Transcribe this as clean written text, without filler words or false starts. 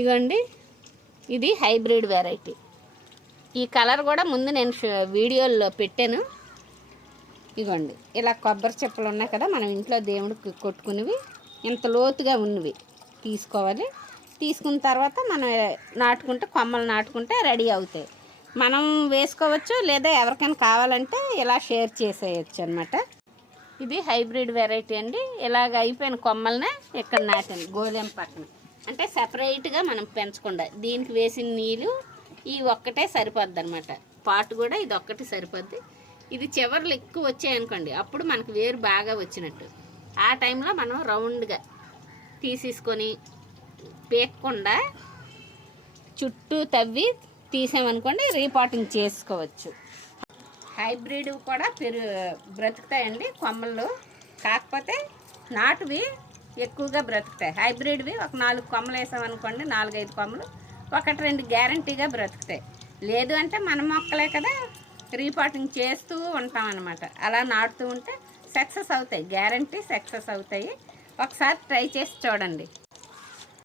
ఇగోండి, ఇది hybrid variety. ఈ కలర్ కూడా ముందు నేను వీడియోలో పెట్టాను. ఇగోండి, ఇలా కొబ్బరి చెప్పులు ఉన్నాయి కదా, మనం ఇంట్లో దేవుడికి కొట్టుకునేవి, ఇంత లోతుగా ఉన్నవి తీసుకోవాలి. తీసుకున్న తర్వాత మనం నాటుకుంటే, కొమ్మలు నాటుకుంటే రెడీ అవుతాయి. మనం వేసుకోవచ్చు, లేదా ఎవరికైనా కావాలంటే ఇలా షేర్ చేసేయచ్చు అనమాట. ఇది హైబ్రిడ్ వెరైటీ అండి. ఇలాగ అయిపోయిన కొమ్మలనే ఇక్కడ నాటాను గోధుమ పక్కన. అంటే సపరేట్గా మనం పెంచకుండా దీనికి వేసిన నీళ్ళు ఈ ఒక్కటే సరిపోద్ది అనమాట. పాటు కూడా ఇది ఒక్కటి సరిపోద్ది. ఇది చివర్లు ఎక్కువ వచ్చాయనుకోండి, అప్పుడు మనకు వేరు బాగా వచ్చినట్టు. ఆ టైంలో మనం రౌండ్గా తీసేసుకొని పేక్కుండా చుట్టూ తవ్వి తీసామనుకోండి, రీపాటింగ్ చేసుకోవచ్చు. హైబ్రిడ్ కూడా బ్రతుకుతాయండి కొమ్మలు. కాకపోతే నాటువి ఎక్కువగా బ్రతుకుతాయి. హైబ్రిడ్వి ఒక 4 కొమ్మలు వేసామనుకోండి, 4-5 కొమ్మలు 1-2 గ్యారంటీగా బ్రతుకుతాయి. లేదు అంటే మన మొక్కలే కదా, రీపాటింగ్ చేస్తూ ఉంటాం అన్నమాట. అలా నాటుతూ ఉంటే సక్సెస్ అవుతాయి, గ్యారంటీ సక్సెస్ అవుతాయి. ఒకసారి ట్రై చేసి చూడండి.